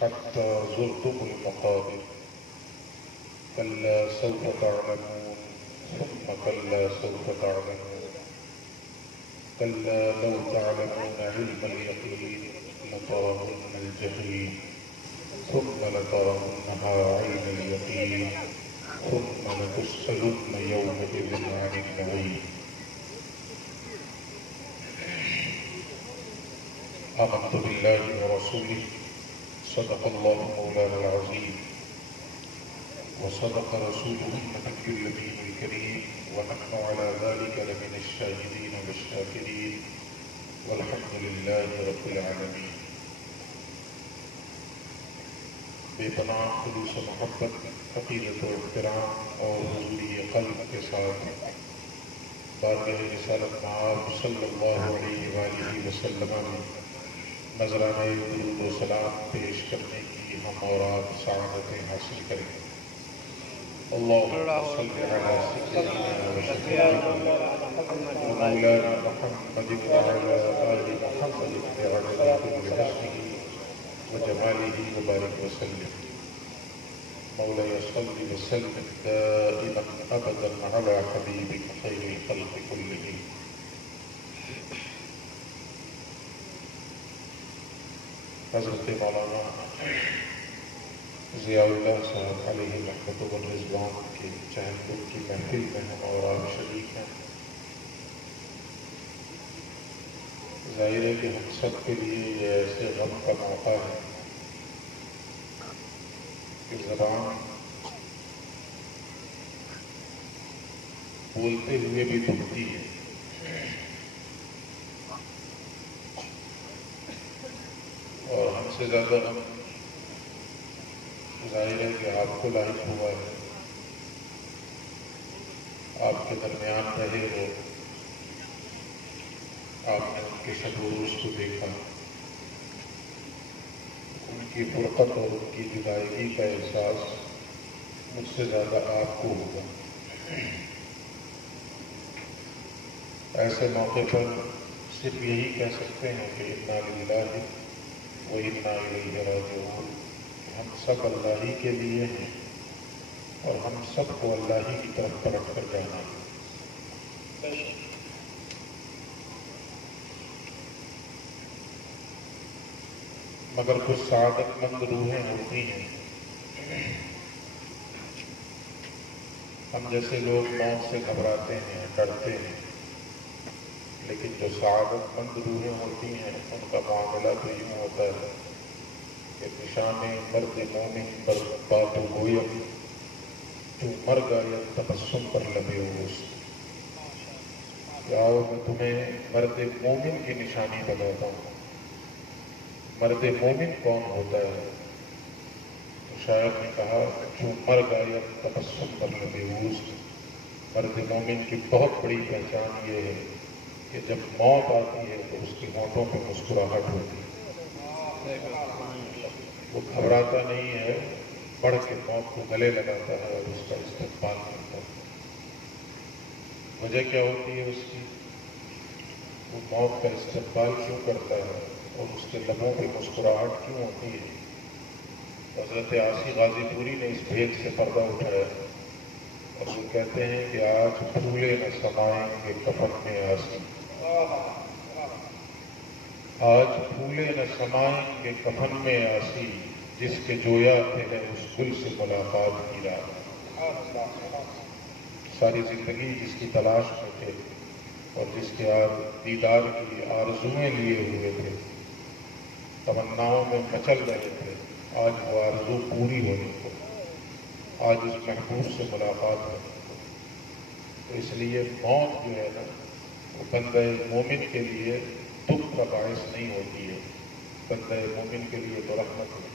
حتى زرتم المقابر كلا سوف تعلمون ثم كلا سوف تعلمون كلا لو تعلمون علم اليقين لترون الجحيم ثم لترونها عين اليقين ثم لتسألن يومئذ عن النعيم. آمنت بالله ورسوله صدق الله مولانا العظيم وصدق رسوله النبي الأمين الكريم ونحن على ذلك لمن الشاهدين والشاكرين والحمد لله رب العالمين. بے پناہ خلوص و محبت، عقیدت و احترام اور حضوری قلب کے ساتھ بارگاہ رسالت مآب صلی اللہ علیہ وآلہ وسلم میں نذرانہ درود و سلام پیش کرنے کی ہم اور آپ سعادتیں حاصل کریں. اللہم صلی علی سیدنا و شفیعنا مولانا محمد وعلی آل محمد بعظمتہ وحسنہ وجمالہ وبارک وسلم. مولاي صل وسلم دائما ابدا على حبيبك خير الخلق كلهم. حضرت مولانا ضیاء اللہ صاحب علیہ رحمت والرضوان کے چہل کی محفل میں ہم اور آپ شریک ہیں. ظاہر ہے کہ ہم سب کے لیے یہ ایسے غم کا موقع ہے کہ زبان بولتے ہوئے بھی دکھتی ہے. اور ہم سے زیادہ ہم ظاہر ہے کہ آپ کو لاحق ہوا ہے، آپ کے درمیان رہے ہو، آپ نے ان کے شب و روز کو دیکھا، ان کی فرقت اور ان کی جدائیگی کا احساس مجھ سے زیادہ آپ کو ہوگا. ایسے موقع پر صرف یہی کہہ سکتے ہیں کہ انا للہ و انا الیہ راجعون. ہم سب اللہ ہی کے لیے ہیں اور ہم سب کو اللہ ہی کی طرف پلٹ کر جانا ہے. مگر کچھ سعادت مند روحیں ہوتی ہیں. ہم جیسے لوگ موت سے گھبراتے ہیں، ڈرتے ہیں، لیکن جو سعادت مند روحیں ہوتی ہیں ان کا معاملہ تو یوں ہوتا ہے کہ نشان مرد مومن پر بات و گویم جو مر گیا تبسم پر لبے ہوش. آؤ میں تمہیں مرد مومن کی نشانی بتاتا ہوں. مرد مومن کون ہوتا ہے؟ شاعر نے کہا جو مر گیا تبسم پر لبے ہوش. مرد مومن کی بہت بڑی پہچان یہ ہے کہ جب موت آتی ہے تو اس کے ہونٹوں پہ مسکراہٹ ہوتی ہے. وہ گھبراتا نہیں ہے، بڑھ کے موت کو گلے لگاتا ہے اور اس کا استقبال کرتا ہے. وجہ کیا ہوتی ہے اس کی؟ وہ موت کا استقبال کیوں کرتا ہے اور اس کے لبوں پہ مسکراہٹ کیوں ہوتی ہے؟ حضرت عاصی غازی پوری نے اس بھید سے پردہ اٹھایا اور وہ کہتے ہیں کہ آج پھولے نہ سمائیں گے کفن میں عاصی. آج پھولے نہ سمائیں گے کفن میں عاصی جس کے جویا تھے ہے اس گل سے ملاقات کی رات. ساری زندگی جس کی تلاش میں تھے اور جس کے دیدار کی آرزویں لیے ہوئے تھے، تمناؤں میں مچل رہے تھے، آج وہ آرزو پوری ہونی کو، آج اس محبوب سے ملاقات ہونی کو. تو اس لیے موت جو ہے نا وہ بندہ مومن کے لیے دکھ کا باعث نہیں ہوتی ہے، بندہ مومن کے لیے تو رحمت ہے.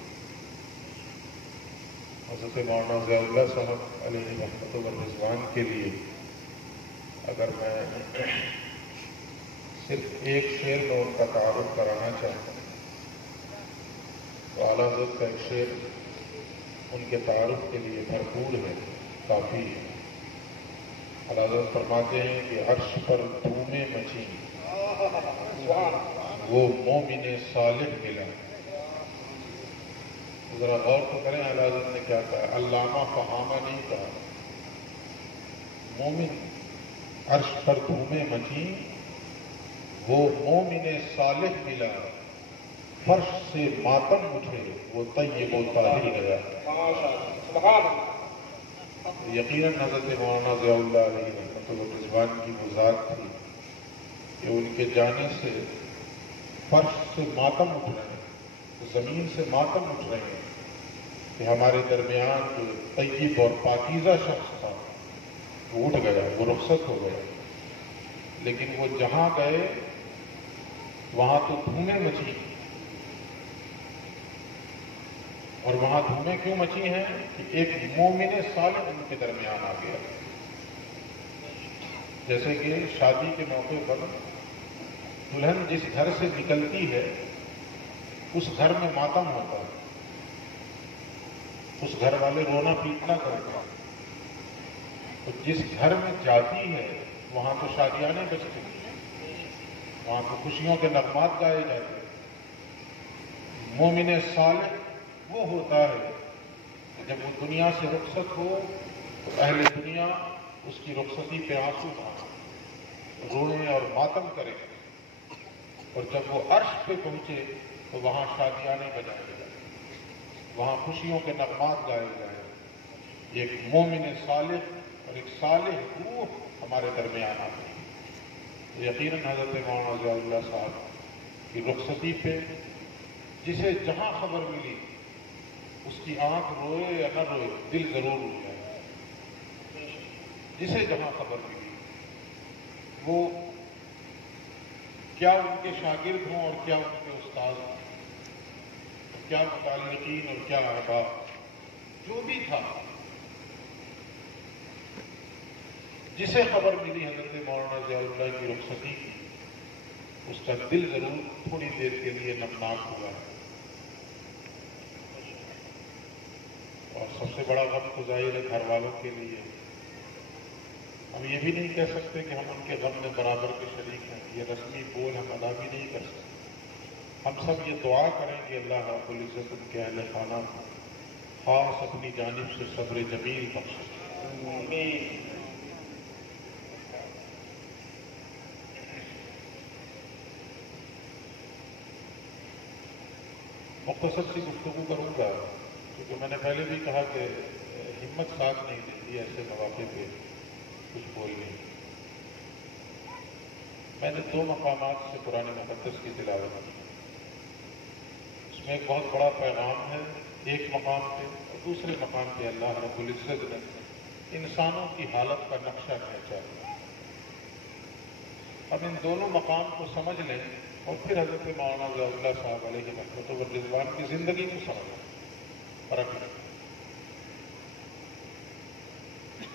حضرت مولانا ضیاء اللہ صاحب علیہ رحمت والرضوان کے لیے اگر میں صرف ایک شعر میں ان کا تعارف کرانا چاہتا ہوں تو اعلیٰ حضرت کا ایک شعر ان کے تعارف کے لیے بھرپور ہے، کافی ہے. اعلیٰ حضرت فرماتے ہیں کہ عرش پر دھومیں مچی وہ مومن صالح ملا. ذرا غور تو کریں اعلیٰ حضرت نے کیا کہا، علامہ فہامہ نہیں کہا، مومن عرش پر دھومیں مچی، وہ مومن صالح ملا، فرش سے ماتم اٹھے، وہ طیب و طاہر گیا۔ یقیناً حضرت مولانا ضیاء اللہ علیہ رحمۃ الرضوان کی وہ ذات تھی کہ ان کے جانے سے فرش سے ماتم اٹھ رہے ہیں، زمین سے ماتم اٹھ رہے ہیں کہ ہمارے درمیان جو طیب اور پاکیزہ شخص تھا وہ اٹھ گیا، وہ رخصت ہو گیا۔ لیکن وہ جہاں گئے وہاں تو دھومیں مچی، اور وہاں دھومیں کیوں مچی ہیں کہ ایک مومن صالح ان کے درمیان آ گیا۔ جیسے کہ شادی کے موقع پر دلہن جس گھر سے نکلتی ہے اس گھر میں ماتم ہوتا ہے، اس گھر والے رونا پیٹنا کرتے ہیں، تو جس گھر میں جاتی ہے وہاں تو شادیانے بجتی ہیں، وہاں تو خوشیوں کے نغمات گائے جاتے ہیں۔ مومن صالح وہ ہوتا ہے کہ جب وہ دنیا سے رخصت ہو تو اہل دنیا اس کی رخصتی پہ آنسو بہائیں، رونے اور ماتم کریں، اور جب وہ عرش پہ پہنچے تو وہاں شادیانے بجائے جائیں، وہاں خوشیوں کے نغمات گائے جائیں۔ ایک مومن صالح اور ایک صالح روح ہمارے درمیان آتے ہیں۔ یقیناً حضرت مولانا ضیاء اللہ صاحب کی رخصتی پہ جسے جہاں خبر ملی اس کی آنکھ روئے یا نہ روئے دل ضرور رویا، جسے جہاں خبر ملی، وہ کیا ان کے شاگرد ہوں اور کیا ان کے استاد ہوں، کیا متعلقین اور کیا احباب، جو بھی تھا، جسے خبر ملی حضرت مولانا ضیاء اللہ کی رخصتی کی، اس کا دل ضرور تھوڑی دیر کے لیے نمناک ہوا ہے۔ اور سب سے بڑا غم تو ظاہر ہے گھر والوں کے لیے۔ ہم یہ بھی نہیں کہہ سکتے کہ ہم ان کے غم میں برابر کے شریک ہیں، یہ رسمی بول ہم ادا بھی نہیں کر سکتے۔ ہم سب یہ دعا کریں کہ اللہ رب العزت ان کے اہل خانہ کو خاص اپنی جانب سے صبر جمیل بخشے۔ مختصر سی گفتگو کروں گا کیونکہ میں نے پہلے بھی کہا کہ ہمت ساتھ نہیں دیتی ایسے مواقع پہ کچھ بولنے۔ میں نے 2 مقامات سے قرآن مقدس کی تلاوت کی، اس میں ایک بہت بڑا پیغام ہے ایک مقام پہ، اور دوسرے مقام پہ اللہ رب العزت نے انسانوں کی حالت کا نقشہ کھینچا ہے۔ اب ان دونوں مقام کو سمجھ لیں اور پھر حضرت مولانا ضیاء اللہ صاحب علیہ رحمۃ الرضوان کی زندگی کو سمجھیں، فرق ہے۔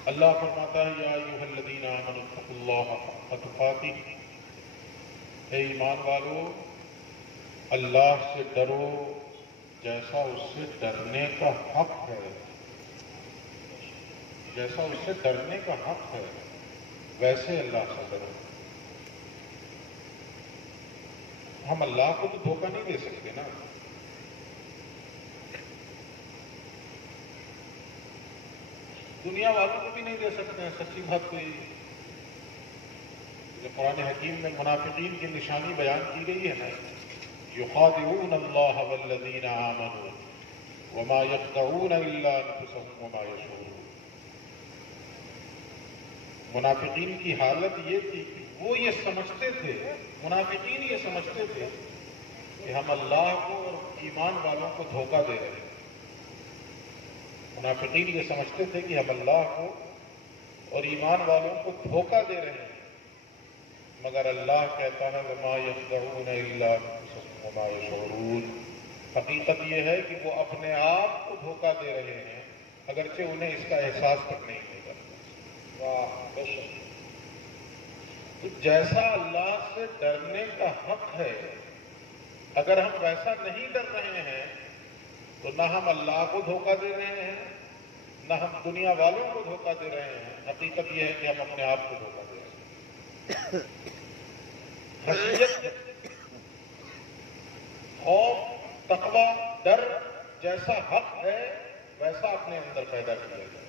اللہ فرماتا ہے یا ایھا الذین آمنوا اتقوا اللہ حق تقاتہ، اے ایمان والو اللہ سے ڈرو جیسا اس سے ڈرنے کا حق ہے، جیسا اس سے ڈرنے کا حق ہے ویسے اللہ سے ڈرو۔ ہم اللہ کو تو دھوکہ نہیں دے سکتے نا، دنیا والوں کو بھی نہیں دے سکتے ہیں، سچی بات تو یہ ہے۔ جو قرآن حکیم میں منافقین کی نشانی بیان کی گئی ہے نا، یخادعون اللہ والذین آمنوا وما یخدعون الا انفسهم وما یشعرون۔ منافقین کی حالت یہ تھی کہ وہ یہ سمجھتے تھے، منافقین یہ سمجھتے تھے کہ ہم اللہ کو اور ایمان والوں کو دھوکہ دے رہے ہیں۔ منافقین یہ سمجھتے تھے کہ ہم اللہ کو اور ایمان والوں کو دھوکہ دے رہے ہیں، مگر اللہ کہتا ہے وما یخدعون الا انفسهم وما یشعرون۔ حقیقت یہ ہے کہ وہ اپنے آپ کو دھوکہ دے رہے ہیں اگرچہ انہیں اس کا احساس تک نہیں ہوگا۔ تو جیسا اللہ سے ڈرنے کا حق ہے، اگر ہم ویسا نہیں ڈر رہے ہیں تو نہ ہم اللہ کو دھوکہ دے رہے ہیں نہ ہم دنیا والوں کو دھوکہ دے رہے ہیں۔ حقیقت یہ ہے کہ ہم اپنے آپ کو دھوکہ دے رہے ہیں۔ خشیت، خوف، تقویٰ، ڈر جیسا حق ہے ویسا اپنے اندر پیدا کیا جائے.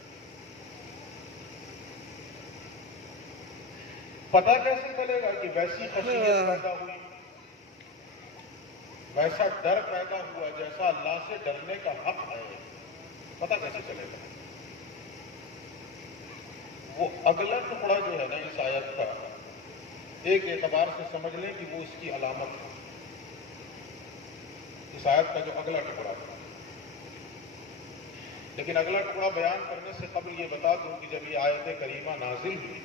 پتہ کیسے چلے گا کہ ویسی خشیت پیدا ہوئی، ویسا ڈر پیدا ہوا جیسا اللہ سے ڈرنے کا حق ہے؟ پتہ کیسے چلے گا؟ وہ اگلا ٹکڑا جو ہے نا اس آیت کا، ایک اعتبار سے سمجھ لیں کہ وہ اس کی علامت ہے. اس آیت کا جو اگلا ٹکڑا ہے. لیکن اگلا ٹکڑا بیان کرنے سے قبل یہ بتا دوں کہ جب یہ آیت کریمہ نازل ہوئی،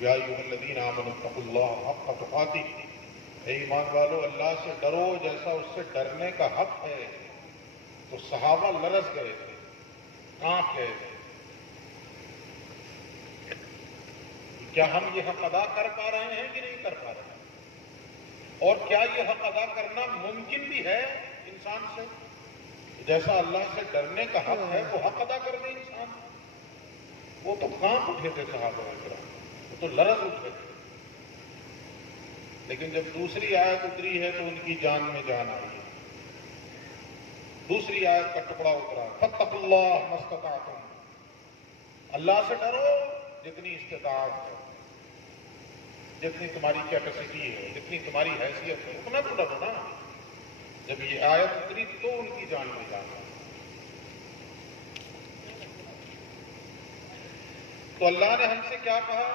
یا ایھا الذین آمنوا اتقوا اللہ حق تقاتہ، اے ایمان والو اللہ سے ڈرو جیسا اس سے ڈرنے کا حق ہے، تو صحابہ لرز گئے تھے، کانپ گئے تھے. کیا ہم یہ حق ادا کر پا رہے ہیں کہ نہیں کر پا رہے ہیں؟ اور کیا یہ حق ادا کرنا ممکن بھی ہے انسان سے؟ جیسا اللہ سے ڈرنے کا حق ہے وہ حق ادا کر دے انسان. وہ تو کانپ اٹھے تھے صحابہ کرام، وہ تو لرز اٹھے تھے. لیکن جب دوسری آیت اتری ہے تو ان کی جان میں جان آئی ہے. دوسری آیت کا ٹکڑا اترا، فاتقوا اللہ ما استطعتم، اللہ سے ڈرو جتنی استطاعت ہے، جتنی تمہاری کیپیسٹی ہے، جتنی تمہاری حیثیت ہے اتنا تو ڈرو نا. جب یہ آیت اتری تو ان کی جان میں جان آئی. تو اللہ نے ہم سے کیا کہا؟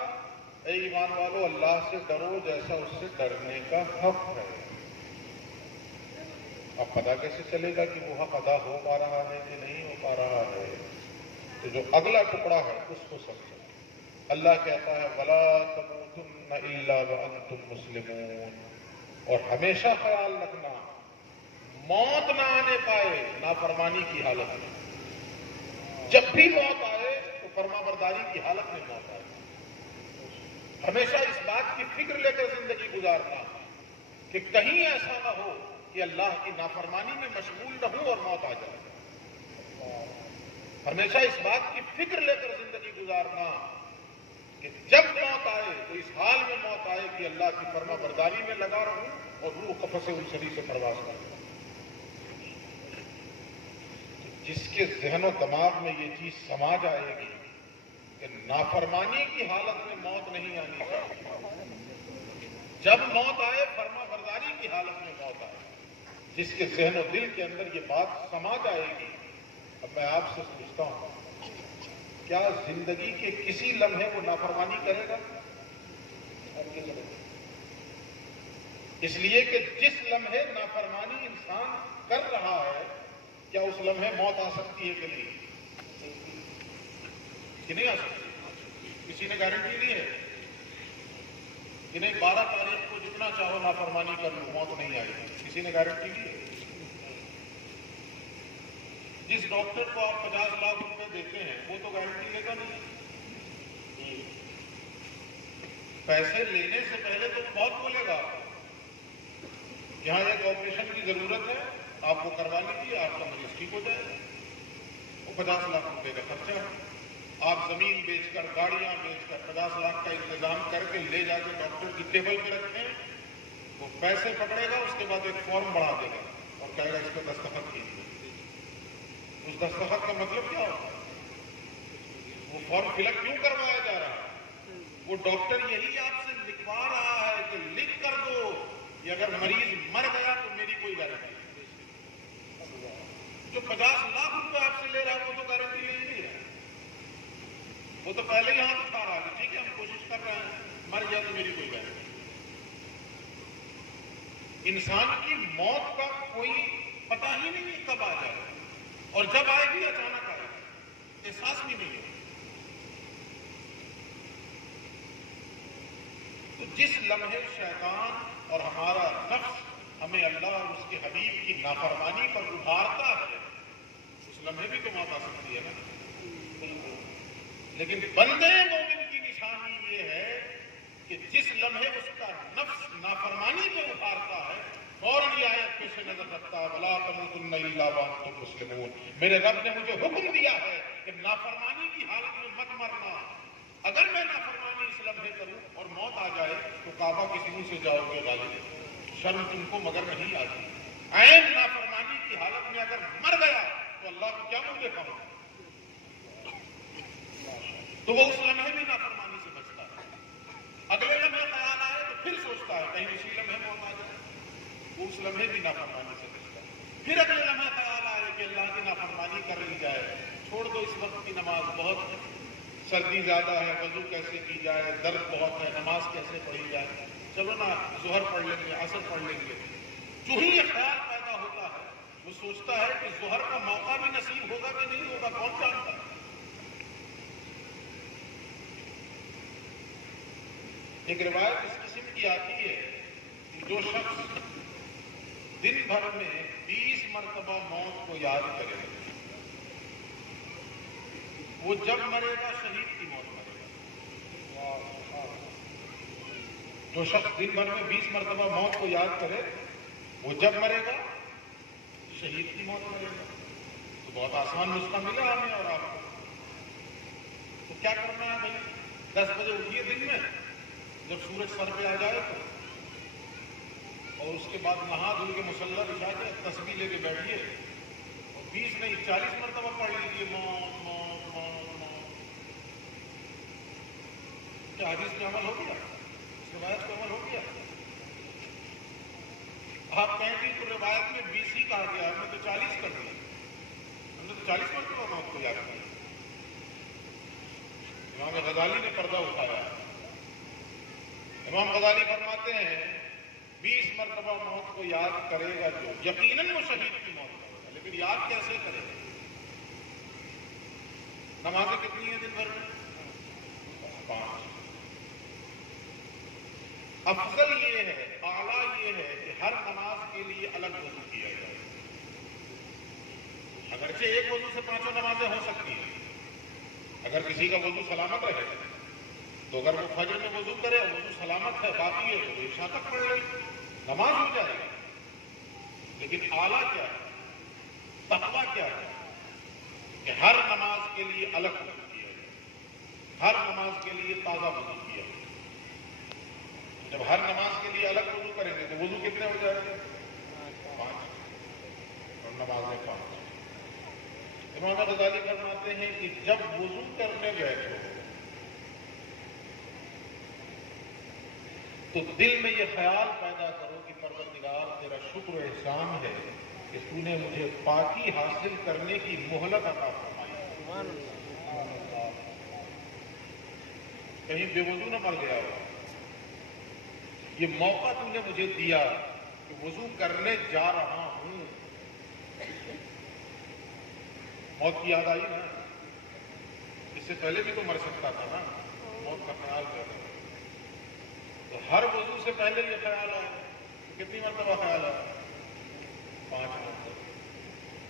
اے ایمان والو اللہ سے ڈرو جیسا اس سے ڈرنے کا حق ہے. اب پتہ کیسے چلے گا کہ وہ حق ادا ہو پا رہا ہے کہ نہیں ہو پا رہا ہے؟ تو جو اگلا ٹکڑا ہے اس کو سمجھو. اللہ کہتا ہے وَلَا تَمُوتُنَّ إِلَّا وَأَنْتُمْ مُسْلِمُونَ، اور ہمیشہ خیال رکھنا موت نہ آنے پائے نافرمانی کی حالت میں. جب بھی موت آئے تو فرما برداری کی حالت میں موت آئے. ہمیشہ اس بات کی فکر لے کر زندگی گزارنا کہ کہیں ایسا نہ ہو کہ اللہ کی نافرمانی میں مشغول نہ ہوں اور موت آ جائے. ہمیشہ اس بات کی فکر لے کر زندگی گزارنا کہ جب موت آئے تو اس حال میں موت آئے کہ اللہ کی فرما برداری میں لگا رہوں اور روح قفس السری سے پرواز کروں. جس کے ذہن و دماغ میں یہ چیز سما جائے گی کہ نافرمانی کی حالت میں موت نہیں آنی چاہیے، جب موت آئے فرما برداری کی حالت میں موت آئے، جس کے ذہن و دل کے اندر یہ بات سما جائے گی. اب میں آپ سے پوچھتا ہوں، کیا زندگی کے کسی لمحے وہ نافرمانی کرے گا؟ اس لیے کہ جس لمحے نافرمانی انسان کر رہا ہے، کیا اس لمحے موت آ سکتی ہے کہ نہیں؟ کہ نہیں آ سکتی؟ کسی نے گارنٹی نہیں ہے کہ نہیں 12 تاریخ کو جتنا چاہو نافرمانی کر لو موت نہیں آئے گی. کسی نے گارنٹی نہیں ہے. جس ڈاکٹر کو آپ 50 لاکھ روپے دیتے ہیں وہ تو گارنٹی لیتا نہیں. پیسے لینے سے پہلے تو بہت بولے گا یہاں ایک آپریشن کی ضرورت ہے، آپ کو کروا لیجیے، آپ کا مریض ٹھیک ہو جائے گا. وہ 50 لاکھ روپے کا خرچہ ہے. آپ زمین بیچ کر، گاڑیاں بیچ کر 50 لاکھ کا انتظام کر کے لے جا کے ڈاکٹر کی ٹیبل پہ رکھیں، وہ پیسے پکڑے گا، اس کے بعد ایک فارم بڑھا دے گا اور کہے گا اس پہ دستخط کیجیے. اس دستخط کا مطلب کیا ہوتا ہے؟ وہ فارم فل اپ کیوں کروایا جا رہا ہے؟ وہ ڈاکٹر یہی آپ سے لکھوا رہا ہے کہ لکھ کر دو کہ اگر مریض مر گیا تو میری کوئی گارنٹی نہیں. جو 50 لاکھ روپے آپ سے لے رہا ہے وہ تو گارنٹی لے ہی نہیں رہا. وہ تو پہلے ہی ہاتھ اٹھا رہا ہے، ٹھیک ہے ہم کوشش کر رہے ہیں، مر گیا تو میری کوئی گارنٹی. انسان کی موت کا کوئی پتہ ہی نہیں کب آ جائے، اور جب آئے گی اچانک آئے گی، احساس بھی نہیں ہے. تو جس لمحے شیطان اور ہمارا نفس ہمیں اللہ اور اس کے حبیب کی نافرمانی پر ابھارتا ہے، اس لمحے بھی تو موت آ سکتی ہے نا. لیکن بندے مومن کی نشانی یہ ہے کہ جس لمحے اس کا نفس نافرمانی کو ابھارتا ہے فوراً یہ آیت پیش نظر رکھتا ہے وَلَا تَمُوتُنَّ إِلَّا وَأَنْتُمْ مُسْلِمُونَ. میرے رب نے مجھے حکم دیا ہے کہ نافرمانی کی حالت میں مت مرنا. اگر میں نافرمانی اس لمحے کروں اور موت آ جائے تو کعبہ کسی منہ سے جاؤ گے غالب، شرم تم کو مگر نہیں آتی. عین نافرمانی کی کی حالت میں اگر مر گیا تو اللہ کو کیا منہ دکھاؤں؟ تو وہ اس لمحے بھی نافرمانی سے بچتا ہے. اگلے لمحے خیال آئے تو پھر سوچتا ہے کہیں اسی لمحے موت آ جائے، وہ اس لمحے بھی نافرمانی سے بچتا ہے. پھر اگلے لمحے خیال آئے کہ اللہ کی نافرمانی کر لی جائے، چھوڑ دو اس وقت کی نماز، بہت سردی زیادہ ہے، وضو کیسے کی جائے، درد بہت ہے، نماز کیسے پڑھی جائے، چلو نا ظہر پڑھ لیں گے، عصر پڑھ لیں گے. جو ہی یہ خیال پیدا ہوتا ہے وہ سوچتا ہے کہ ظہر کا موقع بھی نصیب ہوگا کہ نہیں ہوگا، کون جانتا ہے. ایک روایت اس قسم کی آتی ہے کہ جو شخص دن بھر میں 20 مرتبہ موت کو یاد کرے وہ جب مرے گا شہید کی موت مرے گا. جو شخص دن بھر میں 20 مرتبہ موت کو یاد کرے وہ جب مرے گا شہید کی موت مرے گا. تو بہت آسان نسخہ ملا ہمیں اور آپ کو. تو کیا کرنا ہے بھائی؟ 10 بجے اٹھیے دن میں جب سورج سر پہ آ جائے تو، اور اس کے بعد نہا دھل کے مصلی بچھا کے تسبیح لے کے بیٹھیے اور 20 نہیں 40 مرتبہ پڑھ لیجیے موت موت موت موت. کیا حدیث پہ عمل ہو گیا؟ اس روایت پہ عمل ہو گیا؟ آپ کہیں گے تو روایت میں 20 ہی کہا گیا، ہم نے تو 40 کر دیا، ہم نے تو 40 مرتبہ موت کو یاد کیا. امام غزالی نے پردہ اٹھایا. امام غزالی فرماتے ہیں 20 مرتبہ موت کو یاد کرے گا جو یقیناً وہ شہید کی موت کرے گا. لیکن یاد کیسے کرے گا؟ نمازیں کتنی ہیں دن بھر میں؟ 5. افضل یہ ہے، اعلیٰ یہ ہے کہ ہر نماز کے لیے الگ وضو کیا جائے. اگرچہ ایک وضو سے 5 نمازیں ہو سکتی ہیں اگر کسی کا وضو سلامت رہے. تو اگر وہ فجر میں وضو کرے اور وضو سلامت ہے باقی ہے تو عشاء تک پڑھ لے، نماز ہو جائے گی. لیکن اعلیٰ کیا ہے، تقویٰ کیا ہے کہ ہر نماز کے لیے الگ وضو کیا جائے، ہر نماز کے لیے تازہ وضو کیا جائے. جب ہر نماز کے لیے الگ وضو کریں گے تو وضو کتنے ہو جائیں گے؟ 5. اور نمازیں 5. امام غزالی فرماتے ہیں کہ جب وضو کرنے بیٹھو تو دل میں یہ خیال پیدا کرو کہ پروردگار تیرا شکر و احسان ہے کہ تو نے مجھے پاکی حاصل کرنے کی مہلت عطا فرمائی. کہیں بے وضو نہ مر گیا ہو، یہ موقع تو نے مجھے دیا کہ وضو کرنے جا رہا ہوں. موت کی یاد آئی نا؟ اس سے پہلے بھی تو مر سکتا تھا نا، موت کا خیال کر. تو ہر وضو سے پہلے یہ خیال آئے. کتنی مرتبہ خیال آئے؟ 5 مرتبہ.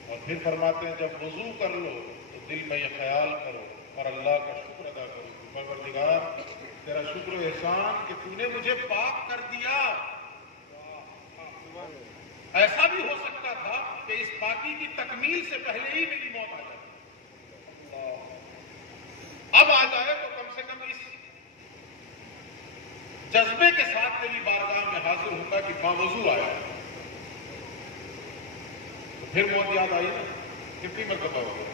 اور پھر فرماتے ہیں جب وضو کر لو تو دل میں یہ خیال کرو اور اللہ کا شکر ادا کرو کہ پروردگار تیرا شکر و احسان کہ تو نے مجھے پاک کر دیا. ایسا بھی ہو سکتا تھا کہ اس پاکی کی تکمیل سے پہلے ہی میری موت آ جائے. اب آ جائے تو کم سے کم اس جذبے کے ساتھ تیری بارگاہ میں حاضر ہوگا کہ باوضو آیا. تو پھر موت یاد آئی نا؟ کتنی مرتبہ ہو گیا؟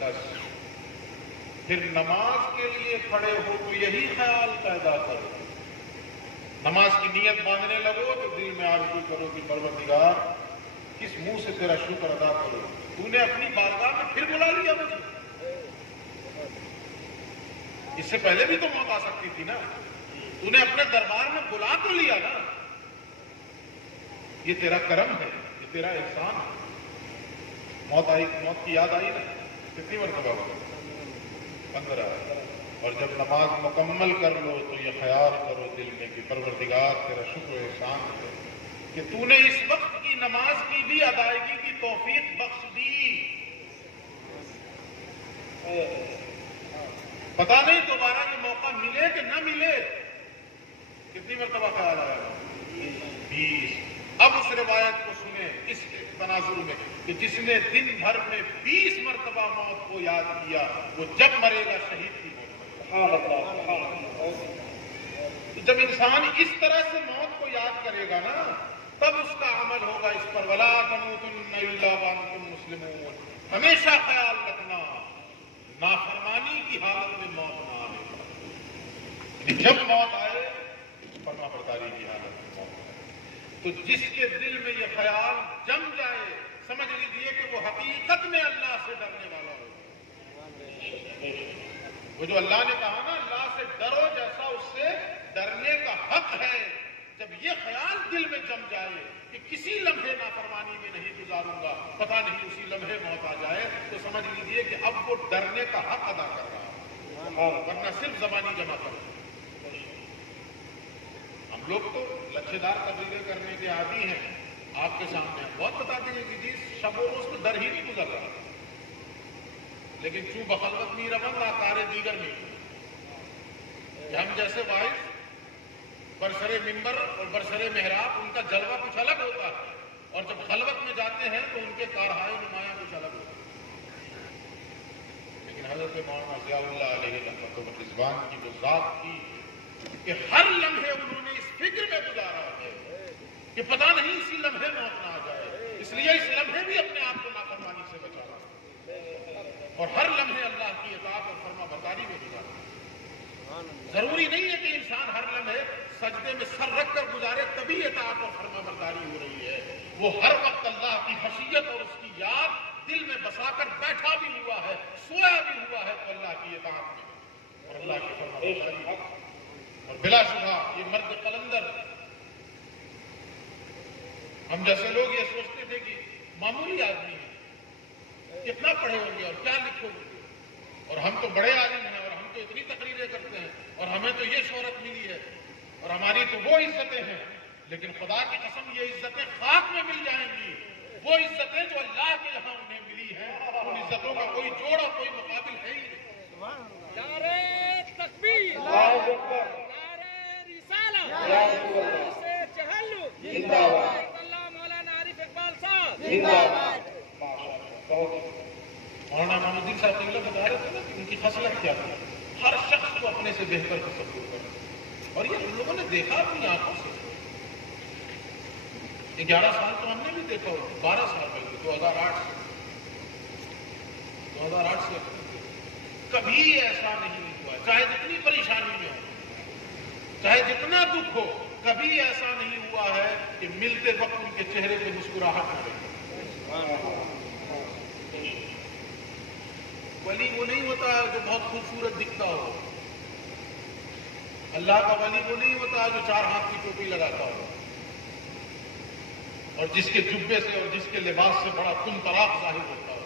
10. پھر نماز کے لیے کھڑے ہو تو یہی خیال پیدا کرو. نماز کی نیت باندھنے لگو تو دل میں آرزو کرو کہ پروردگار کس منہ سے تیرا شکر ادا کرو، تو نے اپنی بارگاہ میں پھر بلا لیا مجھے. اس سے پہلے بھی تو موت آ سکتی تھی نا، تو نے اپنے دربار میں بلا تو لیا نا. یہ تیرا کرم ہے، یہ تیرا احسان ہے. موت آئی، موت کی یاد آئی نا؟ کتنی مرتبہ ہو؟ 15. اور جب نماز مکمل کر لو تو یہ خیال کرو دل میں کہ پروردگار تیرا شکر و احسان ہے کہ تو نے اس وقت کی نماز کی بھی ادائیگی کی توفیق بخش دی. پتا نہیں دوبارہ یہ موقع ملے کہ نہ ملے. کتنی مرتبہ خیال آیا؟ 20. اب اس روایت کو سنیں اس تناظر میں کہ جس نے دن بھر میں 20 مرتبہ موت کو یاد کیا وہ جب مرے گا شہید کی موت. جب انسان اس طرح سے موت کو یاد کرے گا نا تب اس کا عمل ہوگا اس پر ولا تموتن الا وانتم مسلمون. ہمیشہ خیال رکھنا نافرمانی کی حالت میں موت نہ آئے. جب موت آئے فرما برداری کی حالت میں موت آئے. تو جس کے دل میں یہ خیال جم جائے سمجھ لیجیے کہ وہ حقیقت میں اللہ سے ڈرنے والا ہو. وہ جو اللہ نے کہا نا اللہ سے ڈرو جیسا اس سے ڈرنے کا حق ہے، جب یہ خیال دل میں جم جائے کہ کسی لمحے نافرمانی میں نہیں گزاروں گا، پتہ نہیں اسی لمحے موت آ جائے، تو سمجھ لیجیے کہ اب وہ ڈرنے کا حق ادا کر رہا ہے، ورنہ صرف زبانی جمع کر. ہم لوگ تو لچھے دار تقریریں کرنے کے عادی ہیں. آپ کے سامنے ہم بہت بتاتے ہیں کہ جی شب و روز تو ڈر ہی نہیں گزر رہا، لیکن چوں بخلوت نہیں رون کار دیگر نہیں. ہم جیسے وائس برسر ممبر اور برسر محراب ان کا جلوہ کچھ الگ ہوتا ہے، اور جب خلوت میں جاتے ہیں تو ان کے کارہائے نمایاں کچھ الگ ہوتے ہیں. لیکن حضرت مولانا ضیاء اللہ علیہ رحمۃ الرضوان کی جو ذات تھی کہ ہر لمحے انہوں نے اس فکر میں گزارا ہے کہ پتہ نہیں اسی لمحے موت نہ آ جائے، اس لیے اس لمحے بھی اپنے آپ کو نافرمانی سے بچانا اور ہر لمحے اللہ کی اطاعت اور فرما برداری میں گزارا. ضروری نہیں ہے کہ انسان ہر لمحے سجدے میں سر رکھ کر گزارے تبھی اطاعت اور فرما برداری ہو رہی ہے. وہ ہر وقت اللہ کی خشیت اور اس کی یاد دل میں بسا کر بیٹھا بھی ہوا ہے، سویا بھی ہوا ہے، تو اللہ کی اطاعت میں اور اللہ کی فرما برداری. اور بلا شبہ یہ مرد قلندر، ہم جیسے لوگ یہ سوچتے تھے کہ معمولی آدمی ہے، کتنا پڑھے ہوں گے اور کیا لکھے ہوں گے، اور ہم تو بڑے عالم ہیں اور ہم تو اتنی تقریریں کرتے ہیں اور ہمیں تو یہ شہرت ملی ہے اور ہماری تو وہ عزتیں ہیں. لیکن خدا کی قسم یہ عزتیں خاک میں مل جائیں گی. وہ عزتیں جو اللہ کے یہاں انہیں ملی ہیں ان عزتوں کا کوئی جوڑ اور کوئی مقابل ہے ہی نہیں. نعرہ تکبیر، نعرہ رسالہ، سے چہلو، زندہ باد اللہ مولانا عارف اقبال صاحب، زندہ باد. مولانا محمد الدین صاحب قبلہ بتا رہے تھے نا کہ ان کی خصلت کیا تھی، ہر شخص کو اپنے سے بہتر تصور کرنا. اور یہ ہم لوگوں نے دیکھا اپنی آنکھوں سے. 11 سال تو ہم نے بھی دیکھا ہو، 12 سال پہلے 2008 سے کبھی ایسا نہیں ہوا، چاہے جتنی پریشانی میں ہو، چاہے جتنا دکھ ہو، کبھی ایسا نہیں ہوا ہے کہ ملتے وقت ان کے چہرے پہ مسکراہٹ نہ رہے. ولی وہ نہیں ہوتا جو بہت خوبصورت دکھتا ہو، اللہ کا ولی وہ نہیں ہوتا جو 4 ہاتھ کی ٹوپی لگاتا ہو اور جس کے جبے سے اور جس کے لباس سے بڑا تم طراق ظاہر ہوتا ہو.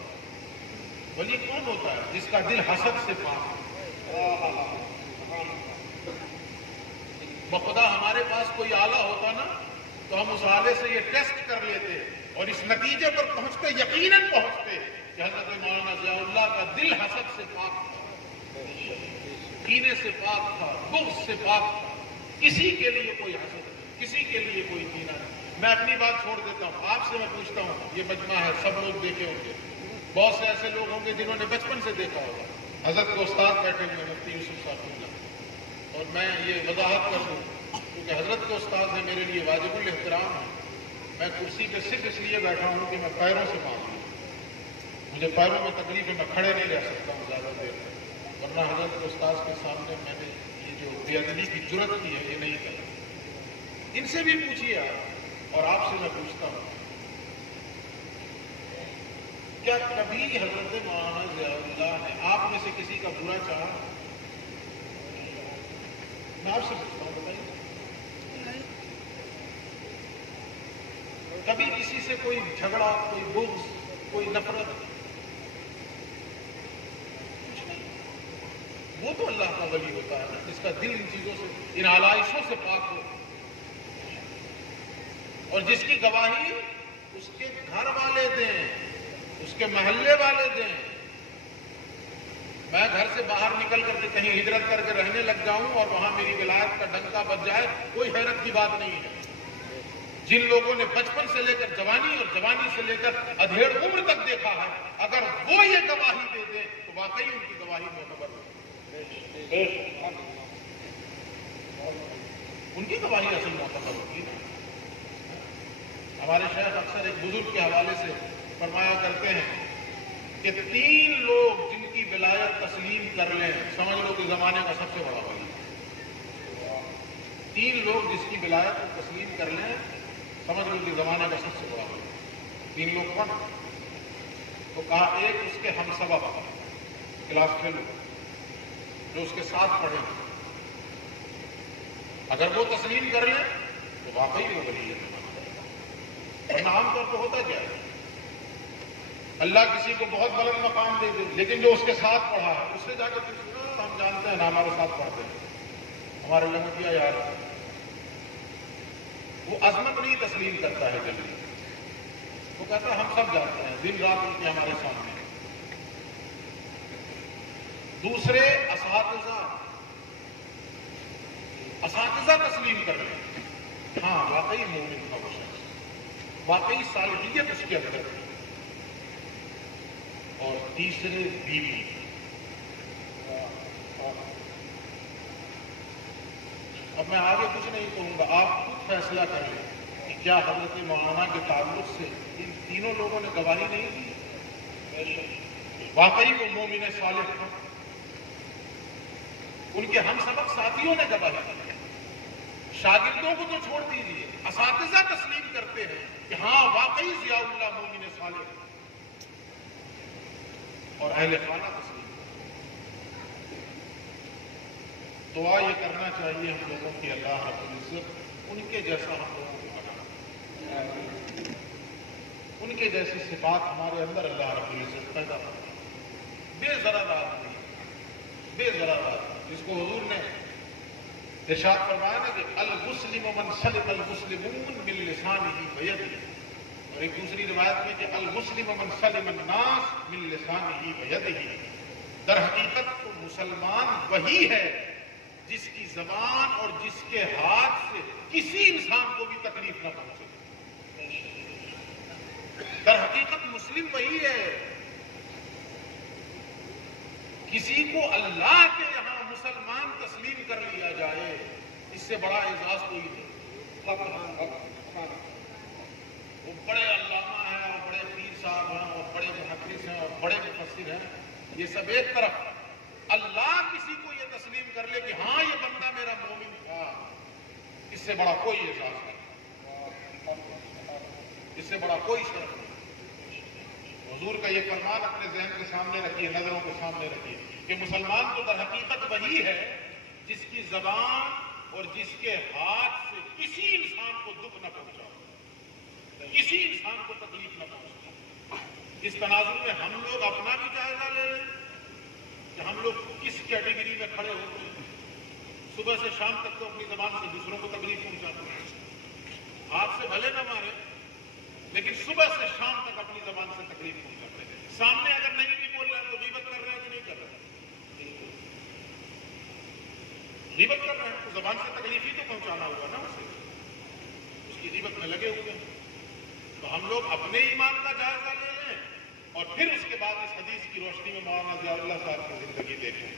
ولی کون ہوتا ہے؟ جس کا دل حسد سے پاک ہو. بخدا ہمارے پاس کوئی آلہ ہوتا نا تو ہم اس آلے سے یہ ٹیسٹ کر لیتے اور اس نتیجے پر پہنچتے، یقیناً پہنچتے کہ حضرت مولانا ضیاء اللہ کا دل حسد سے پاک تھا، کینے سے پاک تھا، بغض سے پاک تھا. کسی کے لیے کوئی حسد نہیں، کسی کے لیے کوئی کینہ نہیں. میں اپنی بات چھوڑ دیتا ہوں، آپ سے میں پوچھتا ہوں، یہ مجمع ہے، سب لوگ دیکھے ہوں گے، بہت سے ایسے لوگ ہوں گے جنہوں نے بچپن سے دیکھا ہوگا. حضرت کے استاد بیٹھے ہوئے مفتی یوسف صاحب اللہ، اور میں یہ وضاحت کر دوں کیونکہ حضرت کے استاد ہے میرے لیے واجب الاحترام ہے. میں کرسی پہ صرف اس لیے بیٹھا ہوں کہ میں پیروں سے مانگ لوں، مجھے پیروں میں تکلیف ہے، میں کھڑے نہیں رہ سکتا ہوں زیادہ دیر، ورنہ حضرت کے استاد کے سامنے میں نے یہ جو بے ادبی کی جرت کی ہے یہ نہیں کرا. ان سے بھی پوچھیے آپ، اور آپ سے میں پوچھتا ہوں، کیا کبھی حضرت مولانا ضیاء اللہ نے آپ میں سے کسی کا برا چاہا؟ میں آپ سے پوچھتا ہوں، بتائیے. کبھی کسی سے کوئی جھگڑا، کوئی بغض، کوئی نفرت؟ کچھ نہیں. وہ تو اللہ کا ولی ہوتا ہے نا جس کا دل ان چیزوں سے، ان آلائشوں سے پاک ہو، اور جس کی گواہی اس کے گھر والے دیں، اس کے محلے والے دیں. میں گھر سے باہر نکل کر کے کہیں ہجرت کر کے رہنے لگ جاؤں اور وہاں میری ولایت کا ڈنکا بج جائے، کوئی حیرت کی بات نہیں ہے. جن لوگوں نے بچپن سے لے کر جوانی اور جوانی سے لے کر ادھیڑ عمر تک دیکھا ہے، اگر وہ یہ گواہی دے دیں تو واقعی ان کی گواہی معتبر ہے. ان کی گواہی اصل معتبر ہوگی. ہمارے شیخ اکثر ایک بزرگ کے حوالے سے فرمایا کرتے ہیں کہ 3 لوگ جن کی ولایت تسلیم کر لیں، سمجھ لو کہ زمانے کا سب سے بڑا ولی۔ 3 لوگ جس کی ولایت کو تسلیم کر لیں، سمجھ لو کہ زمانے کا سب سے بڑا ولی۔ 3 لوگ کون؟ تو کہا ایک اس کے ہم سبق کلاس فیلو جو اس کے ساتھ پڑھے، اگر وہ تسلیم کر لیں تو واقعی وہ ولی ہے۔ ورنہ عام طور پہ ہوتا کیا ہے، اللہ کسی کو بہت بلند مقام دے دے، لیکن جو اس کے ساتھ پڑھا ہے اس سے جا کے پوچھنا، ہم جانتے ہیں نا، ہمارے ساتھ پڑھتے ہیں، ہمارے لنگٹیا یار، وہ عظمت نہیں تسلیم کرتا ہے جلدی، وہ کہتا ہے ہم سب جانتے ہیں، دن رات ان کے ہمارے سامنے۔ دوسرے اساتذہ تسلیم کر لیں، ہاں واقعی مومن کا وہ شخص، واقعی صالحیت اس کے اندر ہے۔ اور تیسرے بیوی، اب میں آگے کچھ نہیں کہوں گا، آپ خود فیصلہ کر لیں کہ کیا حضرت مولانا کے تعلق سے ان تینوں لوگوں نے گواہی نہیں دی؟ واقعی وہ مومن صالح تھا، ان کے ہم سبق ساتھیوں نے گواہی دی، شاگردوں کو تو چھوڑ دیجیے، اساتذہ تسلیم کرتے ہیں کہ ہاں واقعی ضیاء اللہ مومن صالح ہے، اور اہل خانہ تسلیم۔ دعا یہ کرنا چاہیے ہم لوگوں کی اللہ رب العزت ان کے جیسا ہم لوگوں کو بنا، ان کے جیسی صفات ہمارے اندر اللہ رب العزت پیدا ہو، بے ضرر آدمی، بے ضرر آدمی، جس کو حضور نے ارشاد فرمایا نا کہ المسلم من سلم المسلمون من لسانہ ویدہ، اور ایک دوسری روایت میں کہ المسلم من سلم الناس من لسانہ ویدہ، در حقیقت تو مسلمان وہی ہے جس کی زبان اور جس کے ہاتھ سے کسی انسان کو بھی تکلیف نہ پہنچے۔ در حقیقت مسلم وہی ہے، کسی کو اللہ کے یہاں مسلمان تسلیم کر لیا جائے، اس سے بڑا اعزاز کوئی نہیں۔ وہ بڑے علامہ ہیں اور بڑے پیر صاحب ہیں اور بڑے محدث ہیں اور بڑے مفسر ہیں، یہ سب ایک طرف، اللہ کسی کو یہ تسلیم کر لے کہ ہاں یہ بندہ میرا مومن تھا، اس سے بڑا کوئی اعزاز نہیں، اس سے بڑا کوئی شرف نہیں۔ حضور کا یہ فرمان اپنے ذہن کے سامنے رکھیے، نظروں کے سامنے رکھیے کہ مسلمان تو در حقیقت وہی ہے جس کی زبان اور جس کے ہاتھ سے کسی انسان کو دکھ نہ پہنچا، کسی انسان کو تکلیف نہ پہنچا۔ اس تناظر میں ہم لوگ اپنا بھی جائزہ لے لیں کہ ہم لوگ کس کیٹیگری میں کھڑے ہوتے ہیں۔ صبح سے شام تک تو اپنی زبان سے دوسروں کو تکلیف پہنچاتے ہیں، ہاتھ سے بھلے نہ مارے لیکن صبح سے شام تک اپنی زبان سے تکلیف پہنچاتے ہیں۔ سامنے اگر نہیں بھی بول رہے ہیں تو غیبت کر رہے ہیں کہ نہیں کر رہے ہیں؟ غیبت کر رہے ہیں تو زبان سے تکلیف ہی تو پہنچانا ہوگا نا اسے، اس کی غیبت میں لگے ہوئے ہیں۔ تو ہم لوگ اپنے ایمان کا جائزہ لے لیں اور پھر اس کے بعد اس حدیث کی روشنی میں مولانا ضیاء اللہ صاحب کی زندگی دیکھیں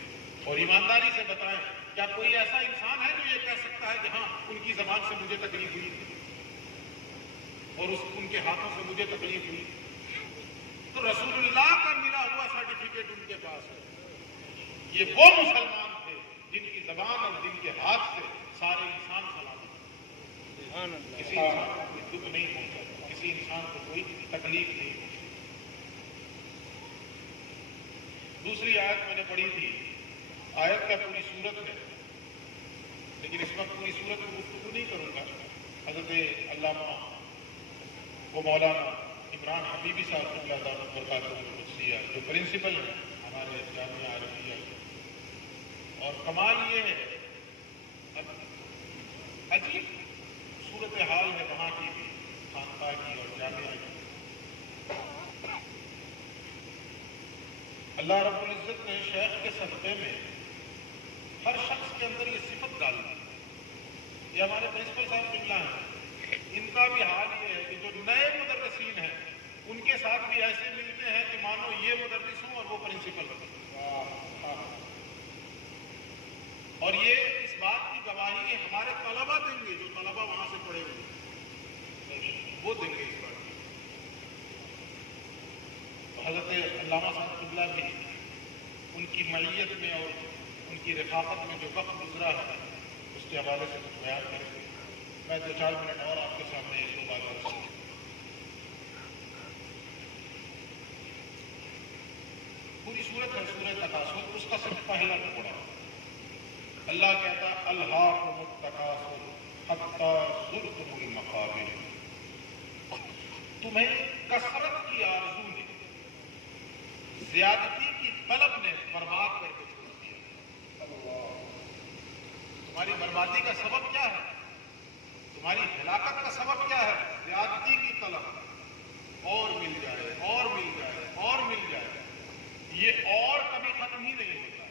اور ایمانداری سے بتائیں کیا کوئی ایسا انسان ہے جو یہ کہہ سکتا ہے کہ ہاں ان کی زبان سے مجھے تکلیف ہوئی اور ان کے ہاتھوں سے مجھے تکلیف ہوئی؟ تو رسول اللہ کا ملا ہوا سرٹیفکیٹ ان کے پاس ہے۔ یہ وہ مسلمان تھے جن کی زبان اور جن کے ہاتھ سے سارے انسان سلامت ہیں، کسی انسان کو کوئی دکھ نہیں پہنچا، کسی انسان کو کوئی تکلیف نہیں پہنچی۔ دوسری آیت میں نے پڑھی تھی، آیت کا پوری صورت ہے لیکن اس وقت پوری صورت میں گفتگو نہیں کروں گا۔ حضرت علامہ وہ مولانا عمران حبیبی صاحب اللہ تعالیٰ برکاتہ القدسیہ جو پرنسپل ہیں ہمارے جامعہ عربیہ، اور کمال یہ ہے عجیب صورتحال ہے وہاں کی بھی، خانقاہ کی اور جامعہ کی۔ اللہ رب العزت نے شیخ کے صدقے میں ہر شخص کے اندر یہ صفت ڈال دی۔ یہ ہمارے پرنسپل صاحب قبلہ ہیں، ان کا بھی حال یہ ہے کہ جو نئے مدرسین ہیں ان کے ساتھ بھی ایسے ملتے ہیں کہ مانو یہ مدرس ہوں اور وہ پرنسپل ہوں، اور یہ اس بات کی گواہی ہمارے طلبہ دیں گے جو طلبہ وہاں سے پڑھے ہوئے، وہ دیں گے اس بات کی. حضرت علامہ صاحب قبلہ بھی ان کی معیت میں اور ان کی رفاقت میں جو وقت گزرا ہے اس کے حوالے سے کچھ بیان کریں گے. میں 2-4 منٹ اور آپ کے سامنے ایک دو بات کروں. پوری صورت ہے سورۃ تکاثر، اس کا صرف پہلا ٹکڑا اللہ کہتا الہاکم التکاثر حتی زرتم المقابر. تمہیں کثرت کی آرزو نے، زیادتی کی طلب نے برباد کر کے چھوڑ دیا. تمہاری بربادی کا سبب کیا ہے؟ تمہاری ہلاکت کا سبب کیا ہے؟ زیادتی کی طلب. اور مل جائے اور مل جائے اور مل جائے، یہ اور کبھی ختم ہی نہیں ہوتا.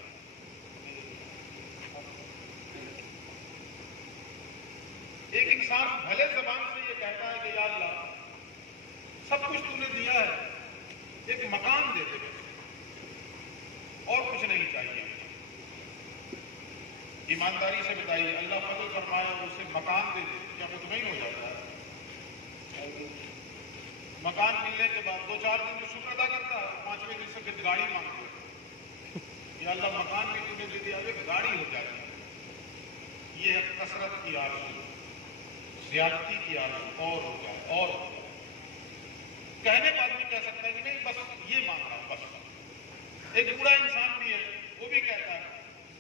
ایک انسان بھلے زبان سے یہ کہتا ہے کہ یا اللہ سب کچھ تم نے دیا ہے، ایک مکان دے دے اور کچھ نہیں چاہیے. ایمانداری سے بتائیے، اللہ فضل فرمایا اور اسے مکان دے دے، کیا مطمئن ہو جاتا ہے؟ مکان ملنے کے بعد 2-4 دن تو شکر ادا کرتا ہے، 5ویں دن سے پھر گاڑی مانگتا ہے. یا اللہ مکان بھی تمہیں دے دیا، ایک گاڑی ہو جاتی ہے. یہ ہے کثرت کی آرزو، زیادتی کی آرزو، اور ہو جائے اور ہو جائے. کہنے کا آدمی کہہ سکتا ہے کہ نہیں بس یہ مانگ رہا ہوں بس. ایک بوڑھا انسان بھی ہے، وہ بھی کہتا ہے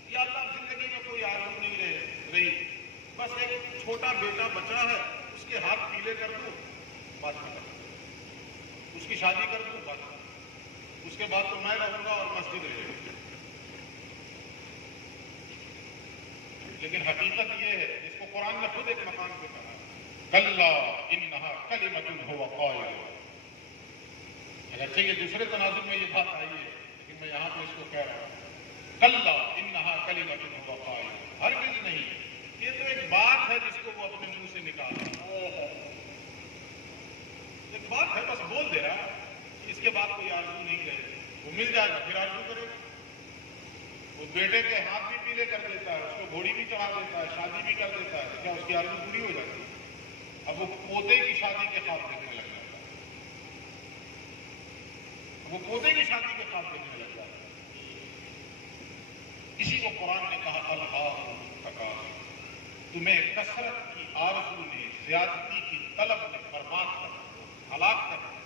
یا اللہ زندگی میں کوئی آرزو نہیں رہی، بس ایک چھوٹا بیٹا بچا ہے، اس کے ہاتھ پیلے کر دوں بات کر دوں، اس کی شادی کر دوں بات کر دوں، اس کے بعد تو میں رہوں گا اور مسجد رہے گی. لیکن حقیقت یہ ہے جس کو قرآن نے خود ایک مقام پہ کہا کلا انہا کلمۃ ہو قائل. اگرچہ یہ دوسرے تناظر میں یہ بات آئی ہے لیکن میں یہاں پہ اس کو کہہ رہا ہوں کلا انہا کلمۃ ہو قائل. ہرگز نہیں، یہ تو ایک بات ہے جس کو وہ اپنے منہ سے نکالا. ایک بات ہے بس بول دے رہا کہ اس کے بعد کوئی آرزو نہیں رہے. وہ مل جائے گا پھر آرزو کرے گا. وہ بیٹے کے ہاتھ بھی پیلے کر دیتا ہے، اس کو گھوڑی بھی چڑھا دیتا ہے، شادی بھی کر دیتا ہے، کیا اس کی آرزو پوری ہو جاتی ہے؟ اب وہ پوتے کی شادی کے خواب دیکھنے لگ جاتا ہے. وہ پوتے کی شادی کے خواب دیکھنے لگ جاتا ہے. اسی کو قرآن نے کہا الہاکم التکاثر. تمہیں کثرت کی آرزو نے، زیادتی کی طلب نے برباد کر دیا، ہلاک کر دیا.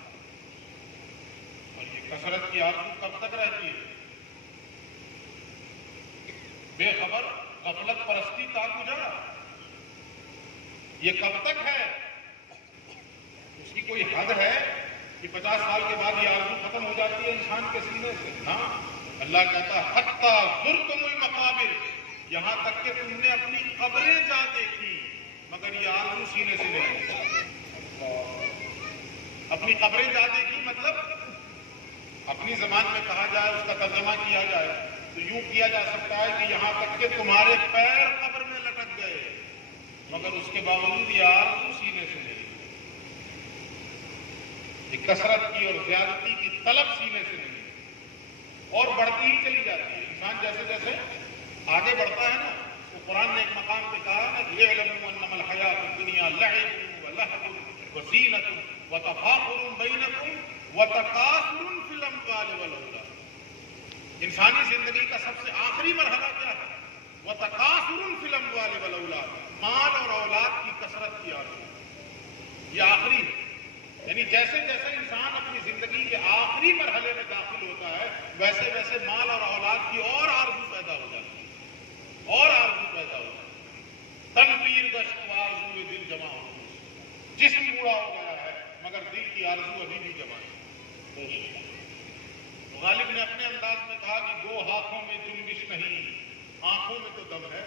اور یہ کثرت کی آرزو کب تک رہتی ہے؟ بے خبر غفلت پرستی تاکجا. یہ کب تک ہے؟ اس کی کوئی حد ہے کہ 50 سال کے بعد یہ آرزو ختم ہو جاتی ہے انسان کے سینے سے؟ ہاں، اللہ کہتا ہے حتی زرتم المقابر، یہاں تک کہ تم نے اپنی قبریں جا دیکھی مگر یہ آرزو سینے سے نہیں. اپنی قبریں جا دیکھی مطلب اپنی زبان میں کہا جائے، اس کا ترجمہ کیا جائے تو یوں کیا جا سکتا ہے کہ یہاں تک کہ تمہارے پیر قبر میں لٹک گئے مگر اس کے باوجود یہ آرزو سینے سے نہیں. یہ کثرت کی اور زیادتی کی طلب سینے سے نہیں، اور بڑھتی ہی چلی جاتی ہے. انسان جیسے جیسے آگے بڑھتا ہے نا، تو قرآن نے ایک مقام پہ کہا نا لِعْلَمُوا أَنَّمَا الْحَيَاةُ الدُّنْيَا لَعِبٌ وَلَهْوٌ وَزِینَةٌ وَتَفَاخُرٌ بَیْنَکُمْ وَتَکَاثُرٌ فِی الْأَمْوَالِ وَالْأَوْلَادِ. انسانی زندگی کا سب سے آخری مرحلہ کیا ہے؟ وَتَکَاثُرٌ فِی الْأَمْوَالِ وَالْأَوْلَادِ. مال اور اولاد کی کثرت کی آرزو، یہ آخری ہے. یعنی جیسے جیسے انسان اپنی زندگی کے آخری مرحلے میں داخل ہوتا ہے ویسے ویسے مال اور اولاد کی اور آرزو پیدا ہو جاتی ہے، اور آرزو پیدا ہو جاتی ہے. تنویر گشت آرزو دل جمع ہو، جسم بوڑھا ہو گیا ہے مگر دل کی آرزو ابھی بھی جمع ہے. غالب نے اپنے انداز میں کہا کہ 2 ہاتھوں میں جنبش نہیں، آنکھوں میں تو دم ہے.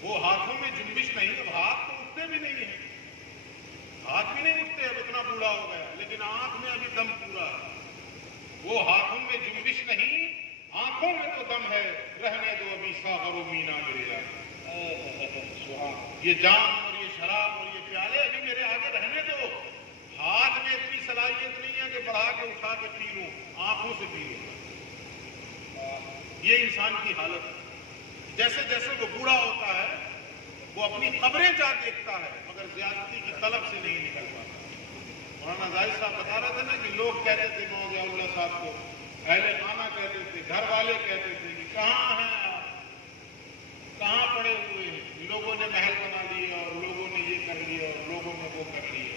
وہ ہاتھوں میں جنبش نہیں، اب ہاتھ تو اٹھتے بھی نہیں ہیں، ہاتھ بھی نہیں اٹھتے، اب اتنا بوڑھا ہو گیا، لیکن آنکھ میں ابھی دم پورا ہے. وہ ہاتھوں میں جنبش نہیں، آنکھوں میں تو دم ہے، رہنے دو ابھی ساغر و مینا میرے آگے. یہ جام اور یہ شراب اور یہ پیالے ابھی میرے آگے رہنے دو. ہاتھ میں اتنی صلاحیت نہیں ہے کہ بڑھا کے اٹھا کے پی لوں، آنکھوں سے پی لوں. یہ انسان کی حالت ہے. جیسے جیسے وہ بوڑھا ہوتا ہے وہ اپنی قبریں جا دیکھتا ہے مگر زیادتی کی طلب سے نہیں نکل پاتا۔ مولانا زاہد صاحب بتا رہے تھے نا کہ لوگ کہتے تھے مولانا اللہ صاحب کو، اہل خانہ کہتے تھے، گھر والے کہتے تھے کہ کہاں ہیں آپ، کہاں پڑے ہوئے ہیں، لوگوں نے محل بنا لیے اور لوگوں نے یہ کر لیا اور لوگوں نے وہ کر لیا،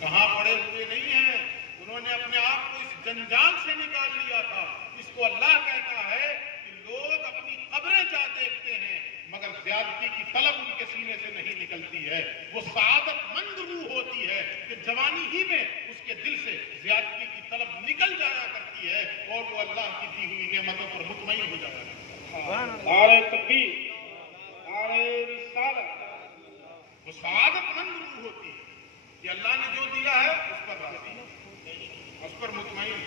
کہاں پڑے ہوئے نہیں ہیں۔ انہوں نے اپنے آپ کو اس جنجال سے نکال لیا تھا۔ اس کو اللہ کہتا ہے کہ لوگ اپنی قبریں جا دیکھتے ہیں مگر زیادتی کی طلب ان کے سینے سے نہیں نکلتی ہے۔ وہ سعادت مند روح ہوتی ہے کہ جوانی ہی میں اس کے دل سے زیادتی کی طلب نکل جایا کرتی ہے اور وہ اللہ کی دی ہوئی نعمتوں پر مطمئن ہو جایا کرتا ہے۔ نعرہ تکبیر، نعرہ رسالت، وہ سعادت مند روح ہوتی ہے کہ اللہ نے جو دیا ہے اس پر راضی ہے، اس پر مطمئن۔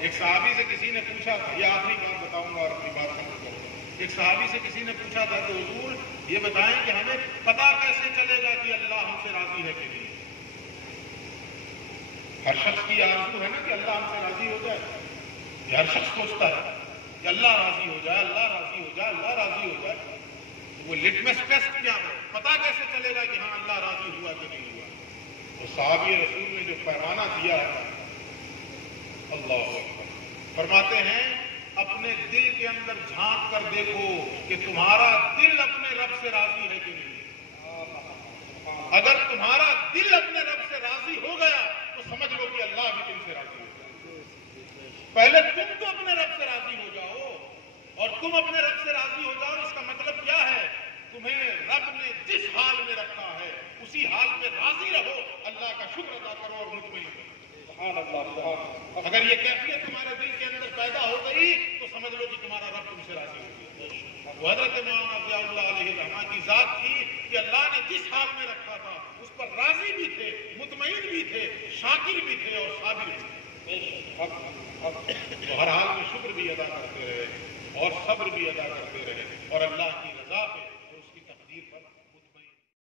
ایک صحابی سے کسی نے پوچھا تھا، یہ آخری بات بتاؤں گا اور اپنی بات ختم کروں گا۔ ایک صحابی سے کسی نے پوچھا تھا کہ حضور یہ بتائیں کہ ہمیں پتہ کیسے چلے گا کہ اللہ ہم سے راضی ہے کہ نہیں۔ ہر شخص کی آرزو ہے نا کہ اللہ ہم سے راضی ہو جائے، یہ ہر شخص سوچتا ہے کہ اللہ راضی ہو جائے، اللہ راضی ہو جائے، اللہ راضی ہو جائے۔ وہ لٹمس ٹیسٹ کیا ہے، پتہ کیسے چلے گا کہ ہاں اللہ راضی ہوا کہ نہیں ہوا؟ تو صحابی رسول نے جو پیمانہ دیا ہے، اللہ اکبر، فرماتے ہیں اپنے دل کے اندر جھانک کر دیکھو کہ تمہارا دل اپنے رب سے راضی ہے کہ نہیں۔ اگر تمہارا دل اپنے رب سے راضی ہو گیا تو سمجھ لو کہ اللہ بھی تم سے راضی ہو گیا۔ پہلے تم تو اپنے رب سے راضی ہو جاؤ، اور تم اپنے رب سے راضی ہو جاؤ اس کا مطلب کیا ہے؟ تمہیں رب نے جس حال میں رکھا ہے اسی حال میں راضی رہو، اللہ کا شکر ادا کرو اور مطمئن رہو۔ اگر یہ کیفیت تمہارے دل کے اندر پیدا ہو گئی تو سمجھ لو کہ تمہارا رب تم سے راضی ہو گیا۔ وہ حضرت مولانا ضیاء اللہ علیہ رحمہ کی ذات تھی کہ اللہ نے جس حال میں رکھا تھا اس پر راضی بھی تھے، مطمئن بھی تھے، شاکر بھی تھے اور صابر بھی تھے۔ تو ہر حال میں شکر بھی ادا کرتے رہے اور صبر بھی ادا کرتے رہے اور اللہ کی